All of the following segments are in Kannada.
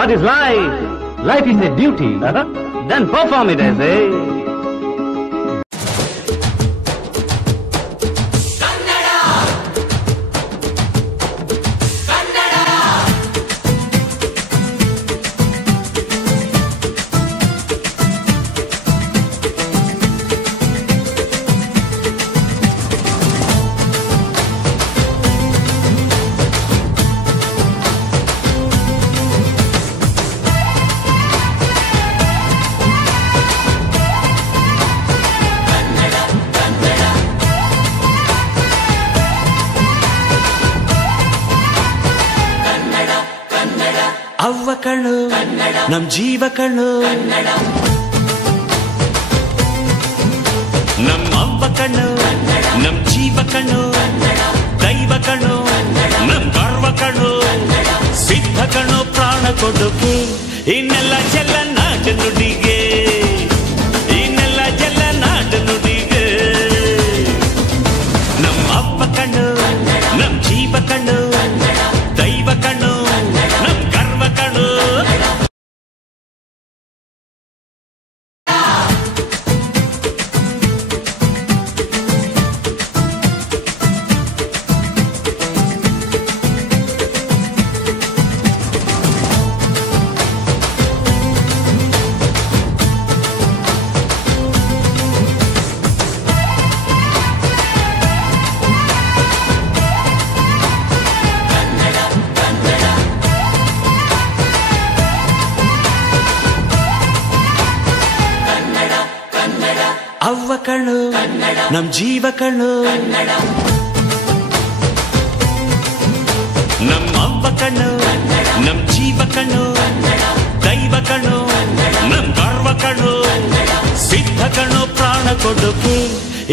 What is life? Life is a duty. Then perform it as a... ಅವ್ವ ಕಣ್ಣು ನಮ್ ಜೀವ ಕಣ್ಣು ನಮ್ ಅವ್ವ ಕಣ್ಣು ನಮ್ ಜೀವ ಕಣ್ಣು ದೈವ ಕಣ್ಣು ನಮ್ ಗರ್ವ ಕಣ್ಣು ಸಿದ್ಧ ಕಣ್ಣು ಪ್ರಾಣ ಕೊಡುಗೆ ಇನ್ನೆಲ್ಲ ಚೆಲ್ಲ ನಾಡು ನುಡಿಗೆ ಇನ್ನೆಲ್ಲ ಚೆಲ್ಲ ನಾಡು ನುಡಿಗೆ ನಮ್ ಅವ್ವ ಕಣ್ಣು ನಮ್ ಜೀವ ಕಣ್ಣು ದೈವ ಕಣ್ಣು ನಮ್ ಗರ್ವ ಕಣ್ಣು ಅವ್ವ ಕಣ್ಣು ನಮ್ ಜೀವ ಕಣ್ಣು ನಮ್ ಅವ್ವ ಕಣ್ಣು ನಮ್ ಜೀವ ಕಣ್ಣು ದೈವ ಕಣ್ಣು ನಮ್ ಗರ್ವ ಕಣ್ಣು ಸಿದ್ಧ ಕಣ್ಣು ಪ್ರಾಣ ಕೊಡುಗೆ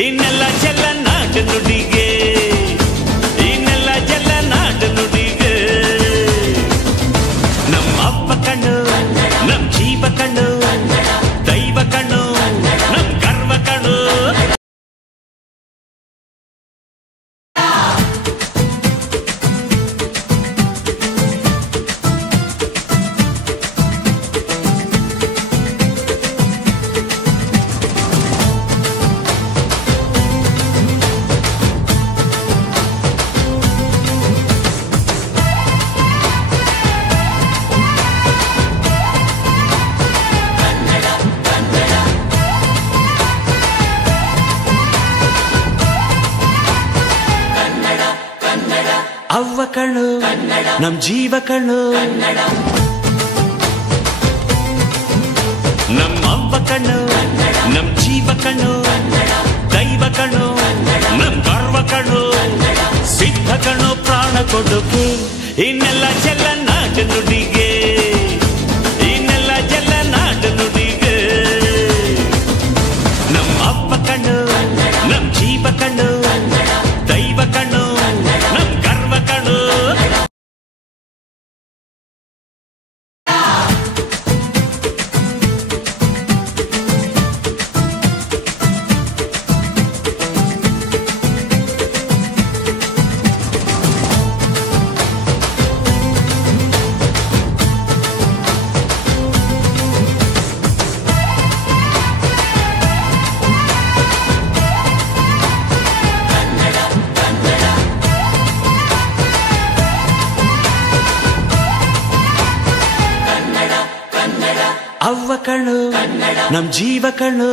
ಇನ್ನೆಲ್ಲ ಚೆಲ್ಲ ನಾಡು ನುಡಿಗೆ ಇನ್ನೆಲ್ಲ ಚೆಲ್ಲ ನಾಡು ನುಡಿಗೆ ನಮ್ ಅವ್ವ ಕಣ್ಣು ನಮ್ ಜೀವ ಕಣ್ಣು ದೈವ ಕಣ್ಣು ನಮ್ ಗರ್ವ ಕಣ್ಣು ಅವ್ವ ಕಣ್ಣು ನಮ್ ಜೀವ ಕಣ್ಣು ನಮ್ ಅವ್ವ ಕಣ್ಣು ನಮ್ ಜೀವ ಕಣ್ಣು ದೈವ ಕಣ್ಣು ನಮ್ ಗರ್ವ ಕಣ್ಣು ಸಿದ್ಧ ಕಣ್ಣು ಪ್ರಾಣ ಕೊಡುಗೆ ಇನ್ನೆಲ್ಲ ಚೆಲ್ಲ ನಾಡು ನುಡಿಗೆ ಇನ್ನೆಲ್ಲ ಚೆಲ್ಲ ನಾಡು ನುಡಿಗೆ ನಮ್ ಅವ್ವ ಕಣ್ಣು ನಮ್ ಜೀವ ಕಣ್ಣು ದೈವ ಕಣ್ಣು ನಮ್ ಗರ್ವ ಕಣ್ಣು ಅವ್ವ ಕಣ್ಣು ನಮ್ ಜೀವ ಕಣ್ಣು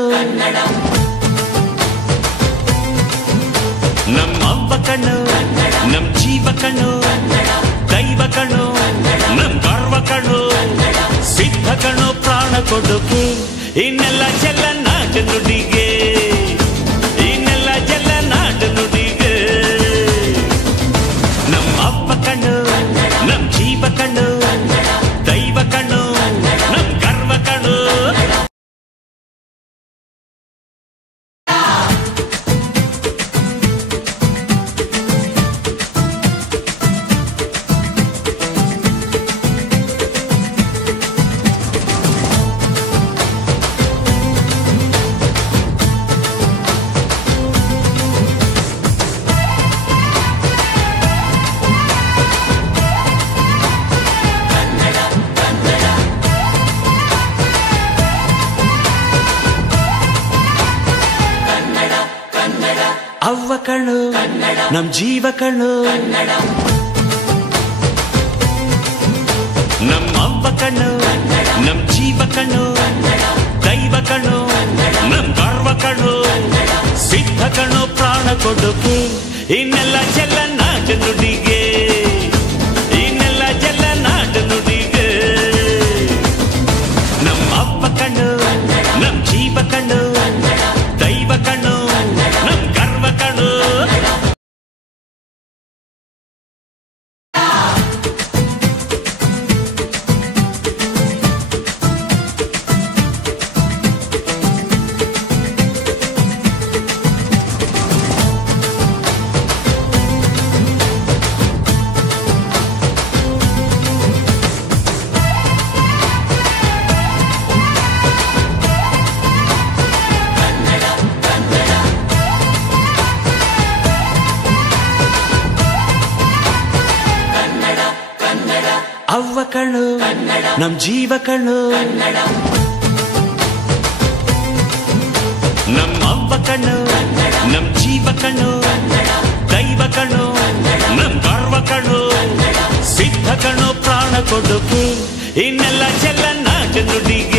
ನಮ್ ಅವ್ವ ಕಣ್ಣು ನಮ್ ಜೀವ ಕಣ್ಣು ದೈವ ಕಣ್ಣು ನಮ್ ಗರ್ವ ಕಣ್ಣು ಸಿದ್ಧ ಕಣ್ಣು ಪ್ರಾಣ ಕೊಡುಗೆ ಇನ್ನೆಲ್ಲ ಚೆಲ್ಲ ನಾಡು ನುಡಿಗೆ ಇನ್ನೆಲ್ಲ ಚೆಲ್ಲ ನಾಡು ನುಡಿಗೆ ನಮ್ ಅವ್ವ ಕಣ್ಣು ನಮ್ ಜೀವ ಕಣ್ಣು ದೈವ ಕಣ್ಣು ನಮ್ ಗರ್ವ ಕಣ್ಣು ಕಣ್ಣು ನಮ್ ಜೀವ ಕಣ್ಣು ನಮ್ಮ ಅವ್ವ ಕಣ್ಣು ನಮ್ ಜೀವ ಕಣ್ಣು ದೈವ ಕಣ್ಣು ನಮ್ ಗರ್ವ ಕಣ್ಣು ಸಿದ್ಧ ಕಣ್ಣು ಪ್ರಾಣ ಕೊಡೋಕೆ ಇನ್ನೆಲ್ಲ ಚೆಲ್ಲ ನಾಟ ನುಡಿಗೆ ಇನ್ನೆಲ್ಲ ಚೆಲ್ಲ ನಾಟ ನುಡಿಗೆ ನಮ್ಮ ಅವ್ವ ಕಣ್ಣು ನಮ್ ಜೀವ ಕಣ್ಣು ದೈವ ಕಣ್ಣು ನಮ್ ಗರ್ವ ಕಣ್ಣು ಅವ್ವ ಕಣ್ಣು ನಮ್ ಜೀವ ಕಣ್ಣು ನಮ್ಮ ಅವ್ವ ಕಣ್ಣು ನಮ್ ಜೀವ ಕಣ್ಣು ದೈವ ಕಣ್ಣು ನಮ್ ಗರ್ವ ಕಣ್ಣು ಸಿದ್ಧ ಕಣ್ಣು ಪ್ರಾಣ ಕೊಡೋಕೆ ಇನ್ನೆಲ್ಲ ಚೆಲ್ಲ ನಾಟ ನುಡಿಗೆ